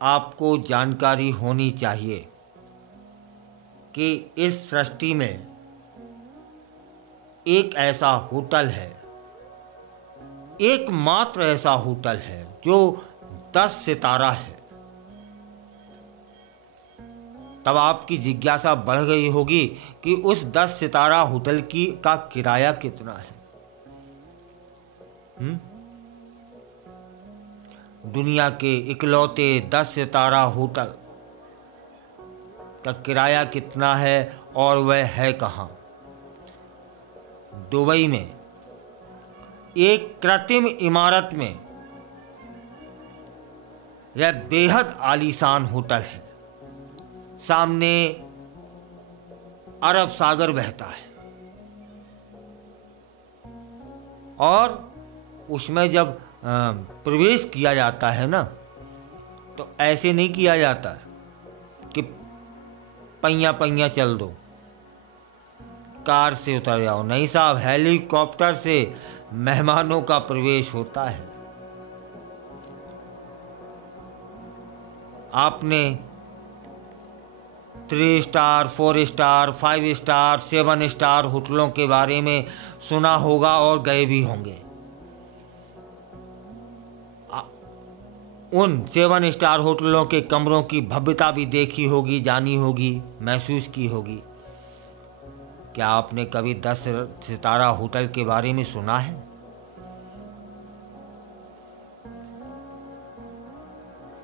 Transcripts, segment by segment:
आपको जानकारी होनी चाहिए कि इस सृष्टि में एक ऐसा होटल है, एकमात्र ऐसा होटल है जो 10 सितारा है। तब आपकी जिज्ञासा बढ़ गई होगी कि उस 10 सितारा होटल का किराया कितना है। दुनिया के इकलौते 10 सितारा होटल का किराया कितना है और वह है कहाँ? दुबई में एक कृत्रिम इमारत में यह बेहद आलीशान होटल है। सामने अरब सागर बहता है और उसमें जब प्रवेश किया जाता है ना, तो ऐसे नहीं किया जाता कि पहिया पहिया चल दो, कार से उतर जाओ। नहीं साहब, हेलीकॉप्टर से मेहमानों का प्रवेश होता है। आपने 3 स्टार, 4 स्टार, 5 स्टार, 7 स्टार होटलों के बारे में सुना होगा और गए भी होंगे। उन 7 स्टार होटलों के कमरों की भव्यता भी देखी होगी, जानी होगी, महसूस की होगी। क्या आपने कभी 10 सितारा होटल के बारे में सुना है?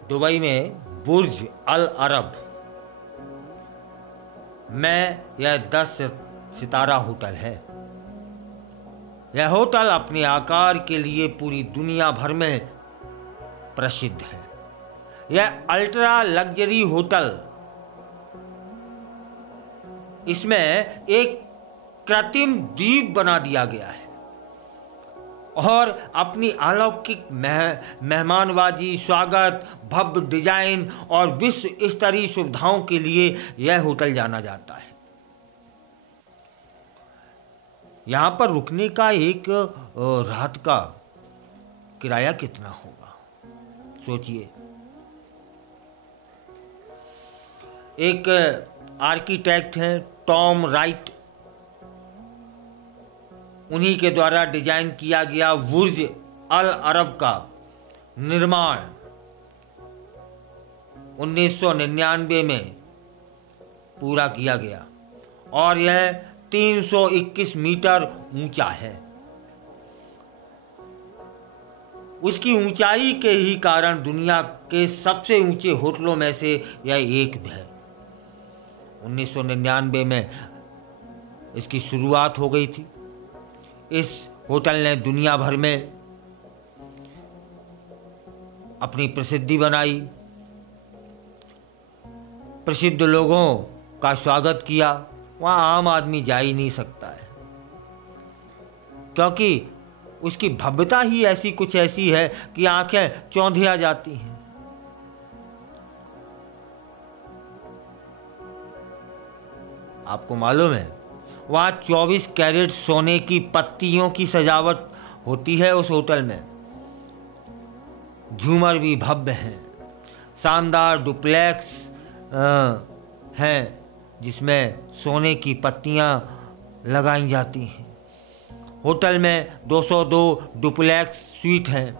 दुबई में बुर्ज अल अरब में यह 10 सितारा होटल है। यह होटल अपने आकार के लिए पूरी दुनिया भर में प्रसिद्ध है। यह अल्ट्रा लग्जरी होटल, इसमें एक कृत्रिम द्वीप बना दिया गया है और अपनी अलौकिक मेहमानवाजी, स्वागत, भव्य डिजाइन और विश्व स्तरीय सुविधाओं के लिए यह होटल जाना जाता है। यहां पर रुकने का एक रात का किराया कितना होगा, सोचिए। एक आर्किटेक्ट हैं टॉम राइट, उन्हीं के द्वारा डिजाइन किया गया बुर्ज अल अरब का निर्माण 1999 में पूरा किया गया और यह 321 मीटर ऊंचा है। उसकी ऊंचाई के ही कारण दुनिया के सबसे ऊंचे होटलों में से यह एक है। 1999 में इसकी शुरुआत हो गई थी। इस होटल ने दुनिया भर में अपनी प्रसिद्धि बनाई, प्रसिद्ध लोगों का स्वागत किया। वहां आम आदमी जा ही नहीं सकता है, क्योंकि उसकी भव्यता ही ऐसी कुछ ऐसी है कि आंखें चौंधिया जाती हैं। आपको मालूम है, वहाँ 24 कैरेट सोने की पत्तियों की सजावट होती है उस होटल में। झूमर भी भव्य हैं, शानदार डुप्लेक्स हैं जिसमें सोने की पत्तियां लगाई जाती हैं। होटल में 202 डुप्लेक्स स्वीट हैं।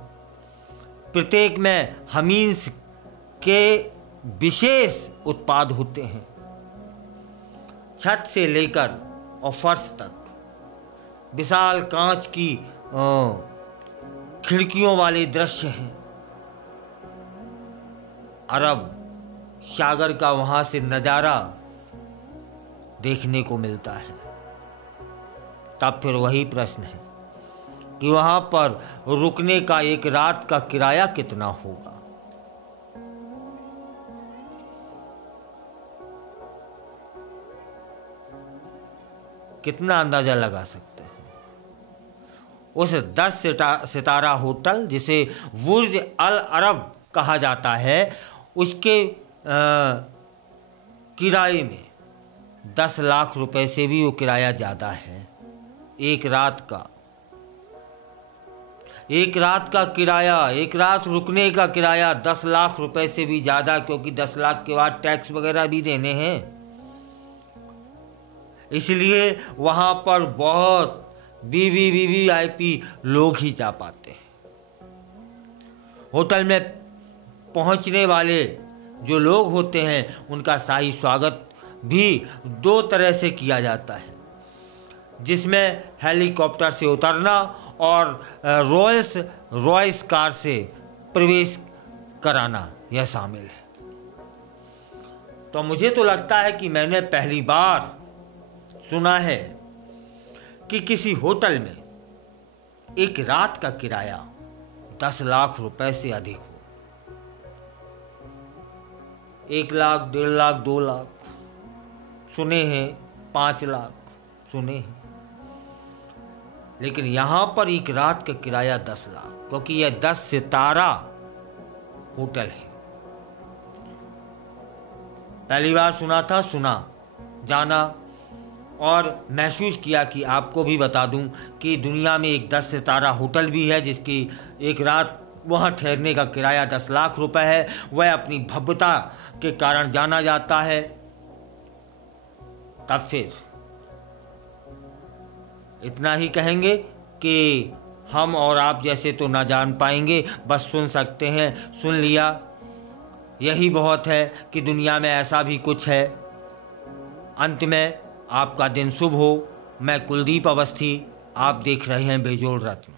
प्रत्येक में हमीन्स के विशेष उत्पाद होते हैं। छत से लेकर और फर्श तक विशाल कांच की खिड़कियों वाले दृश्य हैं। अरब सागर का वहां से नजारा देखने को मिलता है। तब फिर वही प्रश्न है कि वहां पर रुकने का एक रात का किराया कितना होगा। कितना अंदाजा लगा सकते हैं? उस 10 सितारा होटल जिसे बुर्ज अल अरब कहा जाता है, उसके किराए में 10 लाख रुपए से भी वो किराया ज़्यादा है एक रात का। एक रात का किराया, एक रात रुकने का किराया 10 लाख रुपए से भी ज़्यादा, क्योंकि 10 लाख के बाद टैक्स वगैरह भी देने हैं। इसलिए वहाँ पर बहुत वीवीआईपी लोग ही जा पाते हैं। होटल में पहुँचने वाले जो लोग होते हैं उनका शाही स्वागत भी 2 तरह से किया जाता है, जिसमें हेलीकॉप्टर से उतरना और रोल्स रॉयस कार से प्रवेश कराना यह शामिल है। तो मुझे तो लगता है कि मैंने पहली बार सुना है कि किसी होटल में एक रात का किराया 10 लाख रुपए से अधिक हो। 1 लाख, 1.5 लाख, 2 लाख सुने हैं, 5 लाख सुने हैं, लेकिन यहां पर एक रात का किराया 10 लाख, क्योंकि यह 10 सितारा होटल है। पहली बार सुना था, जाना और महसूस किया कि आपको भी बता दूं कि दुनिया में एक 10 सितारा होटल भी है जिसकी एक रात वहाँ ठहरने का किराया 10 लाख रुपए है। वह अपनी भव्यता के कारण जाना जाता है। तब फिर इतना ही कहेंगे कि हम और आप जैसे तो ना जान पाएंगे, बस सुन सकते हैं। सुन लिया, यही बहुत है कि दुनिया में ऐसा भी कुछ है। अंत में आपका दिन शुभ हो। मैं कुलदीप अवस्थी, आप देख रहे हैं बेजोड़ रत्न।